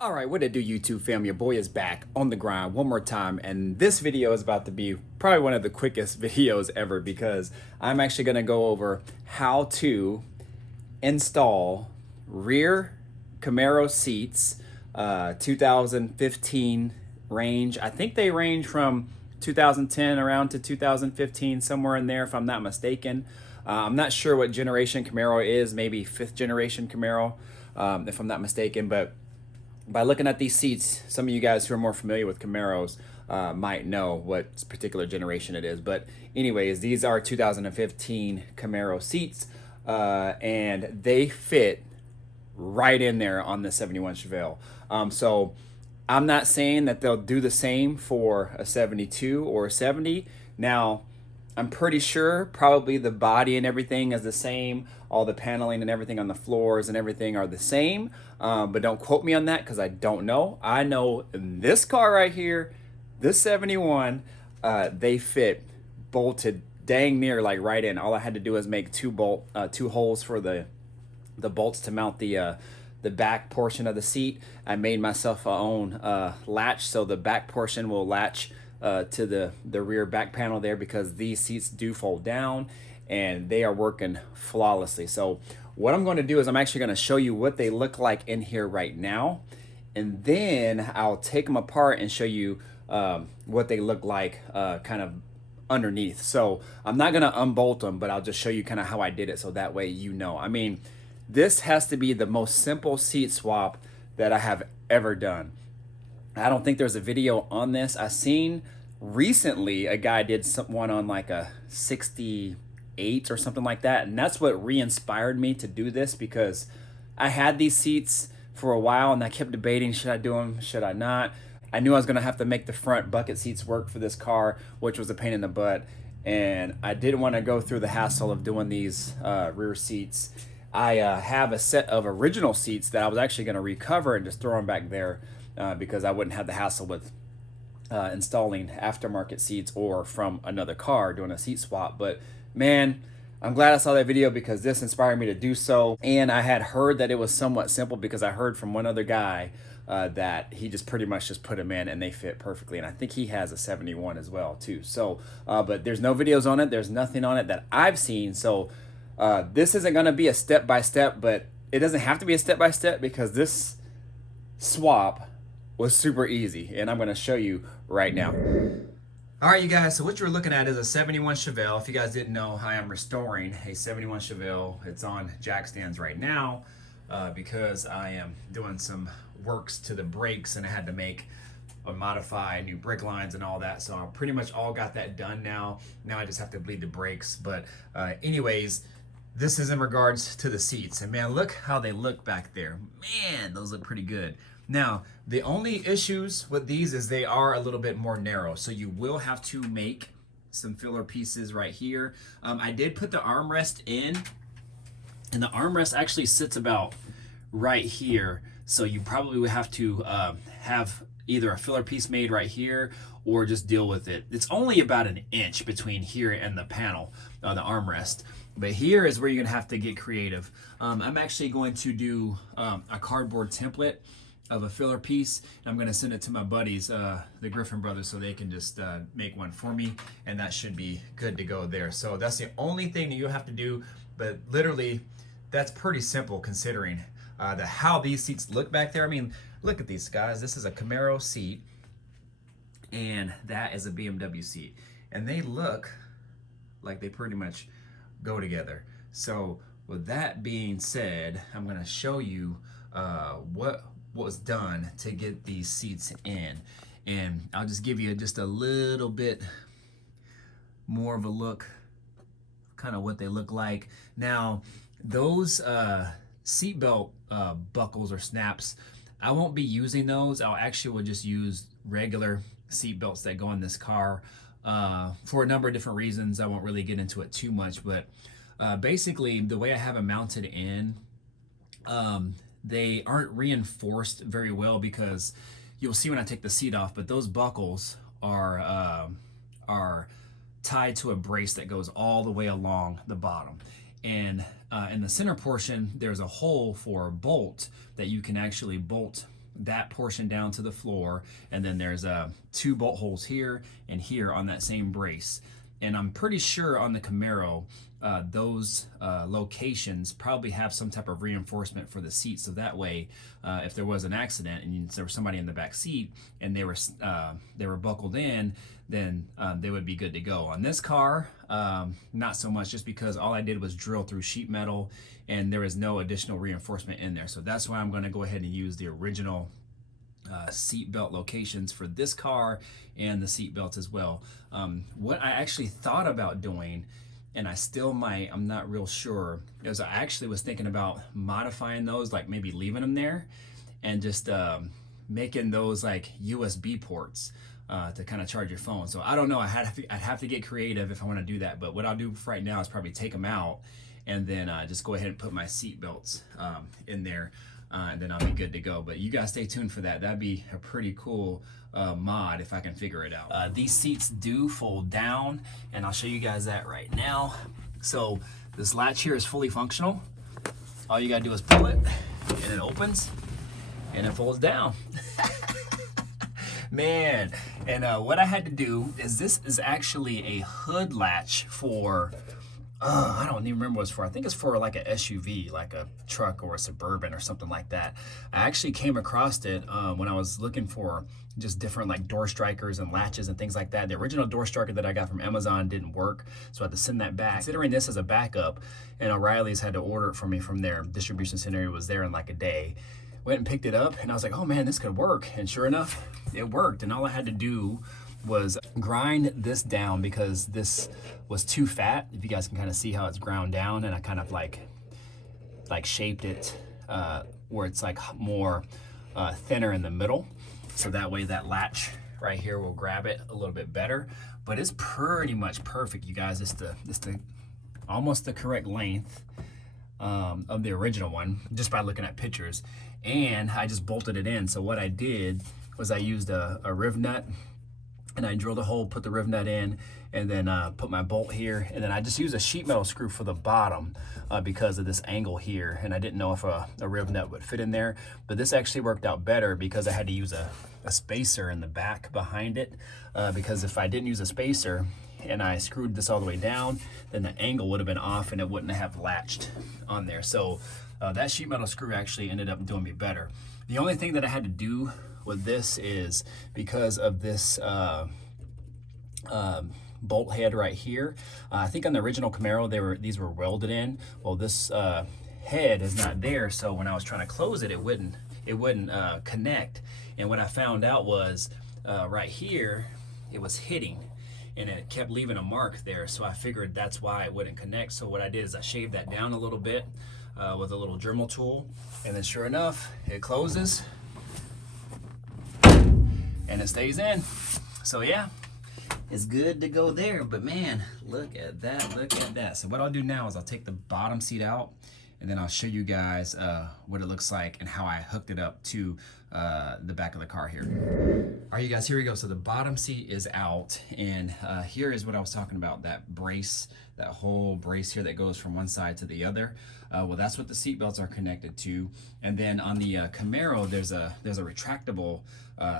All right, what it do, YouTube fam? Your boy is back on the grind one more time, and this video is about to be probably one of the quickest videos ever because I'm actually going to go over how to install rear Camaro seats, 2015 range. I think they range from 2010 around to 2015, somewhere in there, if I'm not mistaken. I'm not sure what generation Camaro is, maybe 5th generation Camaro, if I'm not mistaken, but by looking at these seats, some of you guys who are more familiar with Camaros might know what particular generation it is. But anyways, these are 2015 Camaro seats, and they fit right in there on the 71 Chevelle. So I'm not saying that they'll do the same for a 72 or a 70. Now, I'm pretty sure probably the body and everything is the same. All the paneling and everything on the floors and everything are the same. But don't quote me on that because I don't know. I know in this car right here, this 71, they fit bolted dang near like right in. All I had to do was make two holes for the bolts to mount the back portion of the seat. I made myself a own latch, so the back portion will latch to the rear back panel there, because these seats do fold down and they are working flawlessly. So what I'm going to do is I'm actually going to show you what they look like in here right now, and then I'll take them apart and show you what they look like kind of underneath. So I'm not going to unbolt them, but I'll just show you kind of how I did it, so that way you know. I mean, this has to be the most simple seat swap that I have ever done. I don't think there's a video on this. I seen recently a guy did one on like a 68 or something like that, and that's what re-inspired me to do this, because I had these seats for a while and I kept debating, should I do them, should I not? I knew I was gonna have to make the front bucket seats work for this car, which was a pain in the butt, and I didn't want to go through the hassle of doing these rear seats. I have a set of original seats that I was actually going to recover and just throw them back there, because I wouldn't have the hassle with installing aftermarket seats or from another car doing a seat swap. But man, I'm glad I saw that video because this inspired me to do so. And I had heard that it was somewhat simple, because I heard from one other guy that he just pretty much just put them in and they fit perfectly. And I think he has a 71 as well too. So, but there's no videos on it. There's nothing on it that I've seen. So this isn't going to be a step-by-step, but it doesn't have to be a step-by-step because this swap was super easy, and I'm going to show you right now. All right, you guys, so what you're looking at is a 71 Chevelle. If you guys didn't know, I am restoring a 71 Chevelle. It's on jack stands right now because I am doing some works to the brakes, and I had to make or modify new brake lines and all that. So I pretty much all got that done now. Now I just have to bleed the brakes. But anyways, this is in regards to the seats. And man, look how they look back there. Man, those look pretty good. Now, the only issues with these is they are a little bit more narrow. So you will have to make some filler pieces right here. I did put the armrest in, and the armrest actually sits about right here. So you probably would have to have either a filler piece made right here or just deal with it. It's only about an inch between here and the panel, the armrest. But here is where you're gonna have to get creative. I'm actually going to do a cardboard template of a filler piece, and I'm going to send it to my buddies, the Griffin brothers, so they can just make one for me, and that should be good to go there. So that's the only thing that you have to do, but literally that's pretty simple considering how these seats look back there. I mean, look at these guys. This is a Camaro seat, and that is a BMW seat, and they look like they pretty much go together. So with that being said, I'm going to show you what was done to get these seats in, and I'll just give you just a little bit more of a look, kind of what they look like. Now, those seatbelt buckles or snaps, I won't be using those. I'll actually will just use regular seatbelts that go in this car for a number of different reasons. I won't really get into it too much, but basically the way I have them mounted in, they aren't reinforced very well, because you'll see when I take the seat off, but those buckles are tied to a brace that goes all the way along the bottom. And in the center portion, there's a hole for a bolt that you can actually bolt that portion down to the floor, and then there's two bolt holes here and here on that same brace. And I'm pretty sure on the Camaro, those locations probably have some type of reinforcement for the seat, so that way if there was an accident and there was somebody in the back seat and they were buckled in, then they would be good to go. On this car, not so much, just because all I did was drill through sheet metal and there is no additional reinforcement in there. So that's why I'm going to go ahead and use the original seat belt locations for this car and the seat belts as well. What I actually thought about doing, and I still might, I'm not real sure, is I actually was thinking about modifying those, like maybe leaving them there and just making those like USB ports to kind of charge your phone. So I don't know, I'd have to get creative if I want to do that, but what I'll do for right now is probably take them out and then just go ahead and put my seat belts in there, and then I'll be good to go. But you guys stay tuned for that. That'd be a pretty cool mod if I can figure it out. These seats do fold down, and I'll show you guys that right now. So this latch here is fully functional. All you gotta do is pull it and it opens and it folds down. Man, and what I had to do is, this is actually a hood latch for I don't even remember what it's for. I think it's for like a SUV, like a truck or a Suburban or something like that. I actually came across it when I was looking for just different like door strikers and latches and things like that. The original door striker that I got from Amazon didn't work, so I had to send that back. Considering this as a backup, and O'Reilly's had to order it for me from their distribution center, it was there in like a day. Went and picked it up, and I was like, oh man, this could work. And sure enough, it worked. And all I had to do was grind this down, because this was too fat. If you guys can kind of see how it's ground down, and I kind of like shaped it where it's like more thinner in the middle, so that way that latch right here will grab it a little bit better. But it's pretty much perfect, you guys. It's the almost the correct length of the original one, just by looking at pictures. And I just bolted it in. So what I did was I used a riv nut, and I drilled a hole, put the riv nut in, and then put my bolt here. And then I just used a sheet metal screw for the bottom because of this angle here. And I didn't know if a riv nut would fit in there, but this actually worked out better because I had to use a spacer in the back behind it. Because if I didn't use a spacer and I screwed this all the way down, then the angle would have been off and it wouldn't have latched on there. So that sheet metal screw actually ended up doing me better. The only thing that I had to do with this is, because of this bolt head right here, I think on the original Camaro these were welded in. Well, this head is not there, so when I was trying to close it, it wouldn't connect. And what I found out was right here it was hitting, and it kept leaving a mark there, so I figured that's why it wouldn't connect. So what I did is I shaved that down a little bit with a little Dremel tool, and then sure enough, it closes and it stays in. So yeah, it's good to go there. But man, look at that, look at that. So what I'll do now is I'll take the bottom seat out, and then I'll show you guys what it looks like and how I hooked it up to the back of the car here. All right, you guys, here we go. So the bottom seat is out, and here is what I was talking about, that brace, that whole brace here that goes from one side to the other. Well, that's what the seat belts are connected to. And then on the Camaro, there's a retractable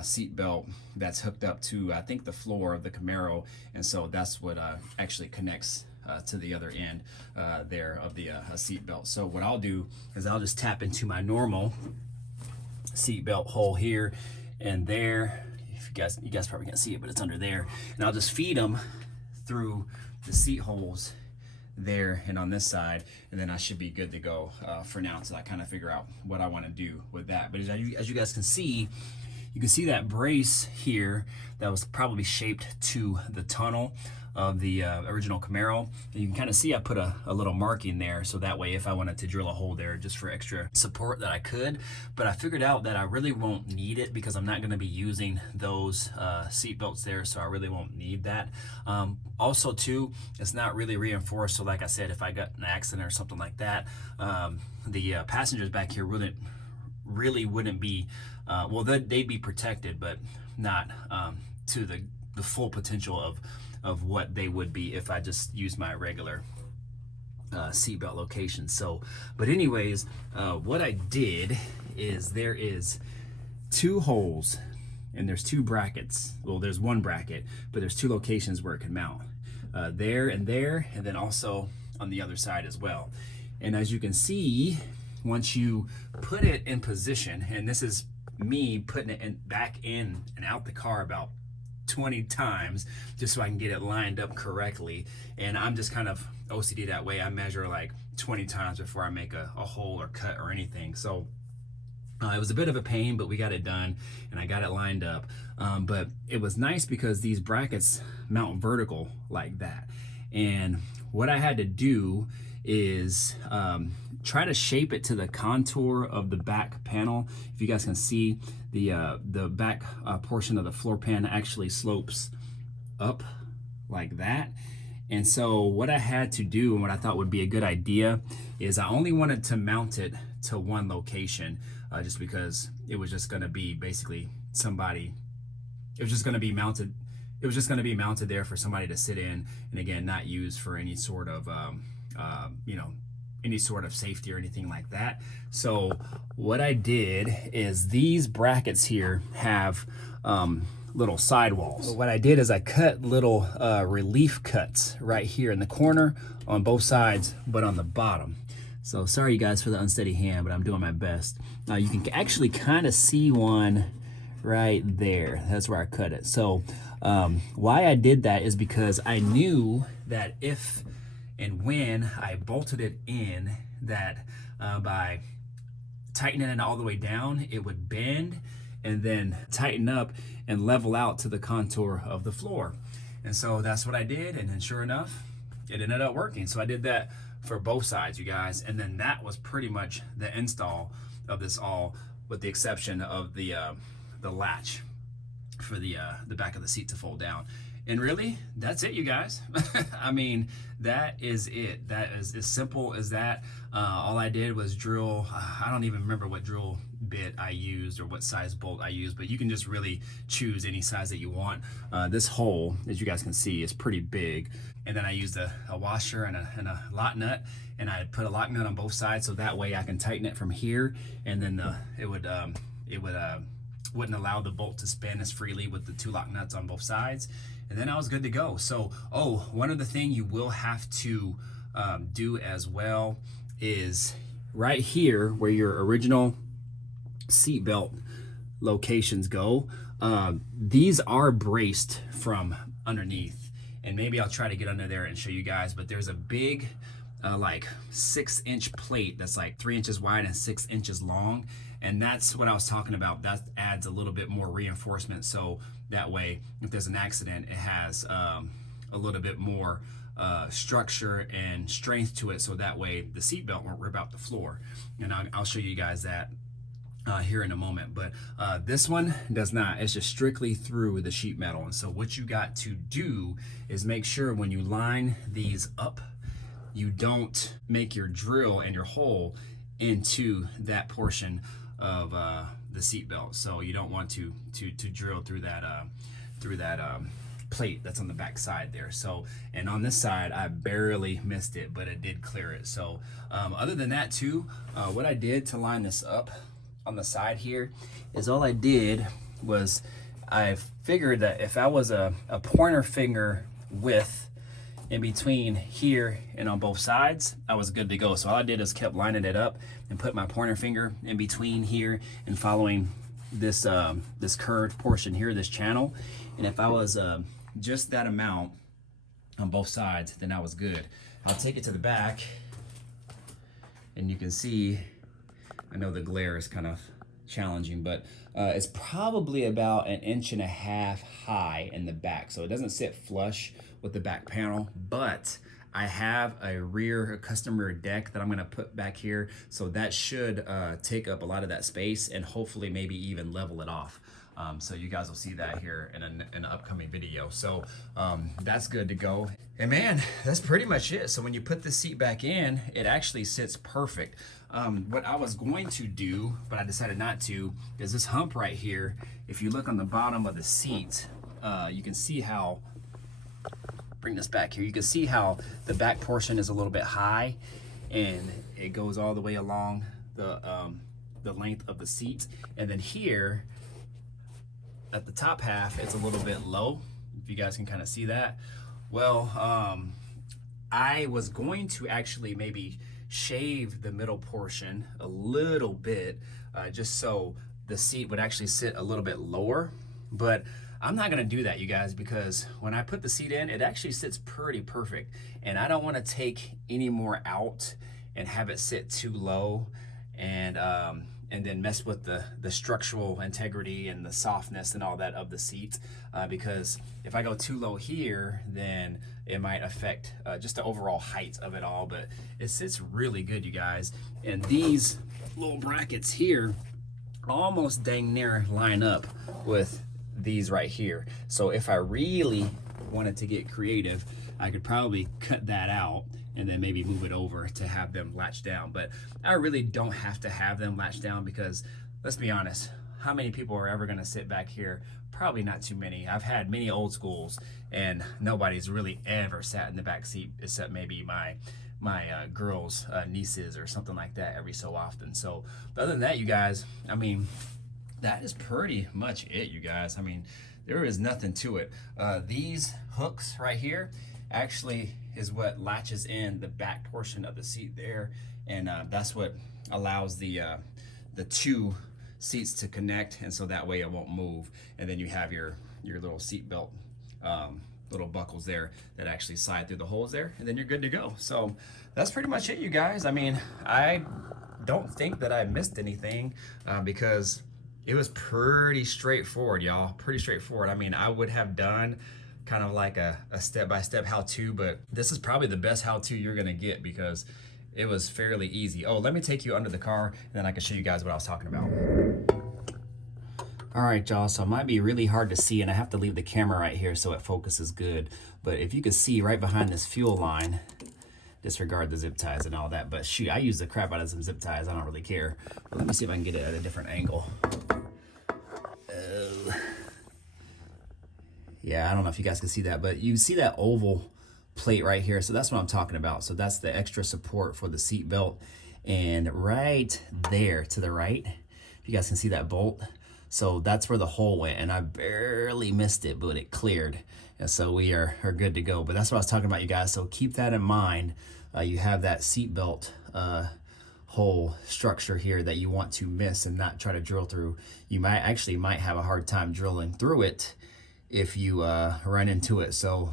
seat belt that's hooked up to, I think, the floor of the Camaro, and so that's what actually connects to the other end there of the seat belt. So what I'll do is I'll just tap into my normal seat belt hole here and there. If you guys probably can't see it, but it's under there, and I'll just feed them through the seat holes there and on this side, and then I should be good to go for now until I kind of figure out what I want to do with that. But as you guys can see, you can see that brace here that was probably shaped to the tunnel of the original Camaro. And you can kind of see I put a little marking there, so that way if I wanted to drill a hole there just for extra support that I could. But I figured out that I really won't need it because I'm not going to be using those seat belts there, so I really won't need that. Also too, it's not really reinforced, so like I said, if I got an accident or something like that, the passengers back here wouldn't be well, they'd be protected, but not to the full potential of what they would be if I just used my regular seatbelt location. So, but anyways, what I did is there is 2 holes and there's 2 brackets. Well, there's 1 bracket, but there's 2 locations where it can mount. There, and then also on the other side as well. And as you can see, once you put it in position, and this is me putting it back in and out the car about 20 times just so I can get it lined up correctly. And I'm just kind of OCD that way. I measure like 20 times before I make a hole or cut or anything. So it was a bit of a pain, but we got it done and I got it lined up. But it was nice because these brackets mount vertical like that. And what I had to do is try to shape it to the contour of the back panel. If you guys can see, the back portion of the floor pan actually slopes up like that. And so what I had to do, and what I thought would be a good idea, is I only wanted to mount it to 1 location, just because it was just going to be basically it was just going to be mounted there for somebody to sit in, and again, not used for any sort of any sort of safety or anything like that. So what I did is these brackets here have little sidewalls. So what I did is I cut little relief cuts right here in the corner on both sides, but on the bottom. So sorry you guys for the unsteady hand, but I'm doing my best. You can actually kind of see one right there. That's where I cut it. So why I did that is because I knew that if and when I bolted it in, that by tightening it all the way down, it would bend and then tighten up and level out to the contour of the floor. And so that's what I did, and then sure enough, it ended up working. So I did that for both sides, you guys, and then that was pretty much the install of this all, with the exception of the latch for the back of the seat to fold down. And really, that's it, you guys. I mean, that is it. That is as simple as that. All I did was drill, I don't even remember what drill bit I used or what size bolt I used, but you can just really choose any size that you want. This hole, as you guys can see, is pretty big. And then I used a washer and a lock nut, and I put a lock nut on both sides, so that way I can tighten it from here, and then it wouldn't allow the bolt to spin as freely with the 2 lock nuts on both sides. And then I was good to go. So, one other thing you will have to do as well is right here where your original seatbelt locations go, these are braced from underneath. And maybe I'll try to get under there and show you guys, but there's a big like 6-inch plate that's like 3 inches wide and 6 inches long. And that's what I was talking about. That adds a little bit more reinforcement, so that way if there's an accident, it has a little bit more structure and strength to it, so that way the seatbelt won't rip out the floor. And I'll show you guys that here in a moment. But this one does not. It's just strictly through the sheet metal. And so what you got to do is make sure when you line these up, you don't make your drill and your hole into that portion of the seat belt. So you don't want to drill through that plate that's on the back side there. So, and on this side I barely missed it, but it did clear it. So other than that too, what I did to line this up on the side here is all I did was I figured that if I was a pointer finger width in between here and on both sides, I was good to go. So all I did is kept lining it up and put my pointer finger in between here and following this this curved portion here, this channel. And if I was just that amount on both sides, then I was good. I'll take it to the back, and you can see, I know the glare is kind of challenging, but it's probably about 1.5 inches high in the back. So it doesn't sit flush with the back panel, but I have a rear customer deck that I'm gonna put back here. So that should take up a lot of that space and hopefully maybe even level it off. So you guys will see that here in an upcoming video. So that's good to go. And man, that's pretty much it. So when you put the seat back in, it actually sits perfect. What I was going to do, but I decided not to, is this hump right here. If you look on the bottom of the seat, you can see how, bring this back here, you can see how the back portion is a little bit high and it goes all the way along the length of the seat. And then here, at the top half, it's a little bit low, if you guys can kind of see that. Well, I was going to actually maybe shave the middle portion a little bit, just so the seat would actually sit a little bit lower, but I'm not gonna do that, you guys, because when I put the seat in, it actually sits pretty perfect, and I don't want to take any more out and have it sit too low and then mess with the structural integrity and the softness and all that of the seat, because if I go too low here, then it might affect just the overall height of it all. But it sits really good, you guys. And these little brackets here almost dang near line up with these right here. So if I really wanted to get creative, I could probably cut that out and then maybe move it over to have them latch down. But I really don't have to have them latch down, because let's be honest, how many people are ever gonna sit back here? Probably not too many. I've had many old schools and nobody's really ever sat in the back seat except maybe my girls' nieces or something like that every so often. So other than that, you guys, I mean, that is pretty much it, you guys. I mean, there is nothing to it. These hooks right here actually is what latches in the back portion of the seat there, and that's what allows the two seats to connect, and so that way it won't move. And then you have your little seat belt little buckles there that actually slide through the holes there, and then you're good to go. So that's pretty much it, you guys. I mean, I don't think that I missed anything, because it was pretty straightforward, y'all. Pretty straightforward. I mean, I would have done kind of like a step-by-step how-to, but this is probably the best how-to you're gonna get, because it was fairly easy. Oh, let me take you under the car, and then I can show you guys what I was talking about. All right, y'all, so it might be really hard to see, and I have to leave the camera right here so it focuses good. But if you can see right behind this fuel line, disregard the zip ties and all that, but shoot, I use the crap out of some zip ties. I don't really care. But let me see if I can get it at a different angle. Yeah, I don't know if you guys can see that, but you see that oval plate right here. So that's what I'm talking about. So that's the extra support for the seat belt. And right there to the right, if you guys can see that bolt, so that's where the hole went, and I barely missed it, but it cleared. And so we are good to go. But that's what I was talking about, you guys. So keep that in mind. You have that seat belt hole structure here that you want to miss and not try to drill through. You might have a hard time drilling through it if you run into it. So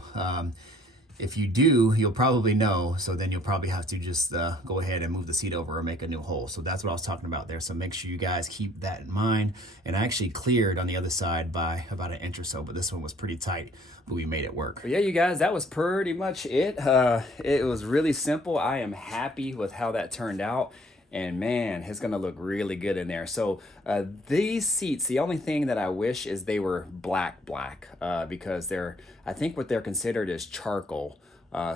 if you do, you'll probably know. So then you'll probably have to just go ahead and move the seat over or make a new hole. So that's what I was talking about there. So make sure you guys keep that in mind. And I actually cleared on the other side by about 1 inch or so, but this one was pretty tight, but we made it work. But yeah, you guys, that was pretty much it. It was really simple. I am happy with how that turned out. And man, it's gonna look really good in there. So these seats, the only thing that I wish is they were black, because I think what they're considered is charcoal.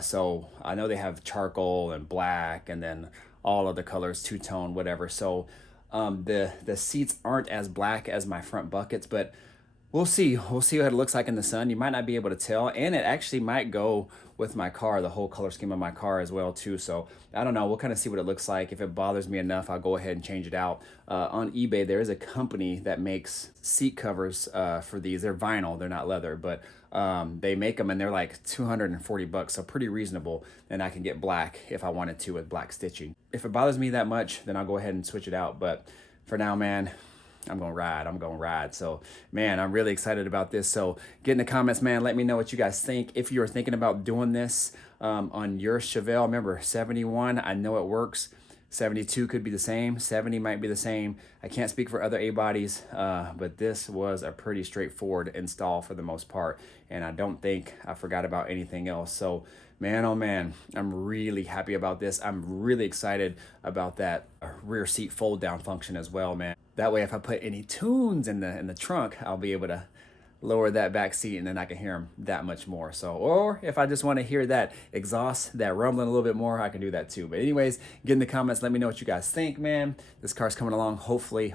So I know they have charcoal and black, and then all of the colors, two-tone, whatever. So the seats aren't as black as my front buckets, but We'll see. We'll see what it looks like in the sun. You might not be able to tell, and it actually might go with my car, the whole color scheme of my car as well too. So I don't know. We'll kind of see what it looks like. If it bothers me enough, I'll go ahead and change it out. On eBay, there is a company that makes seat covers for these. They're vinyl. They're not leather, but they make them and they're like 240 bucks, so pretty reasonable. And I can get black if I wanted to with black stitching. If it bothers me that much, then I'll go ahead and switch it out. But for now, man, I'm gonna ride. So man, I'm really excited about this. So get in the comments, man. Let me know what you guys think. If you're thinking about doing this on your Chevelle, remember 71, I know it works. 72 could be the same. 70 might be the same. I can't speak for other A-bodies, but this was a pretty straightforward install for the most part. And I don't think I forgot about anything else. So man, oh man, I'm really happy about this. I'm really excited about that rear seat fold down function as well, man. That way, if I put any tunes in the trunk, I'll be able to lower that back seat and then I can hear them that much more. So, or if I just want to hear that exhaust, that rumbling a little bit more, I can do that too. But anyways, get in the comments, let me know what you guys think, man. This car's coming along. Hopefully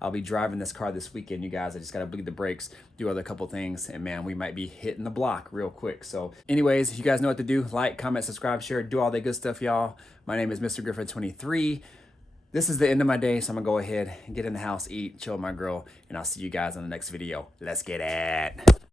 I'll be driving this car this weekend, you guys. I just got to bleed the brakes, do other couple things, and man, we might be hitting the block real quick. So anyways, you guys know what to do. Like, comment, subscribe, share, do all that good stuff, y'all. My name is Mr. Griffin 23. This is the end of my day, so I'm gonna go ahead and get in the house, eat, chill with my girl, and I'll see you guys on the next video. Let's get it.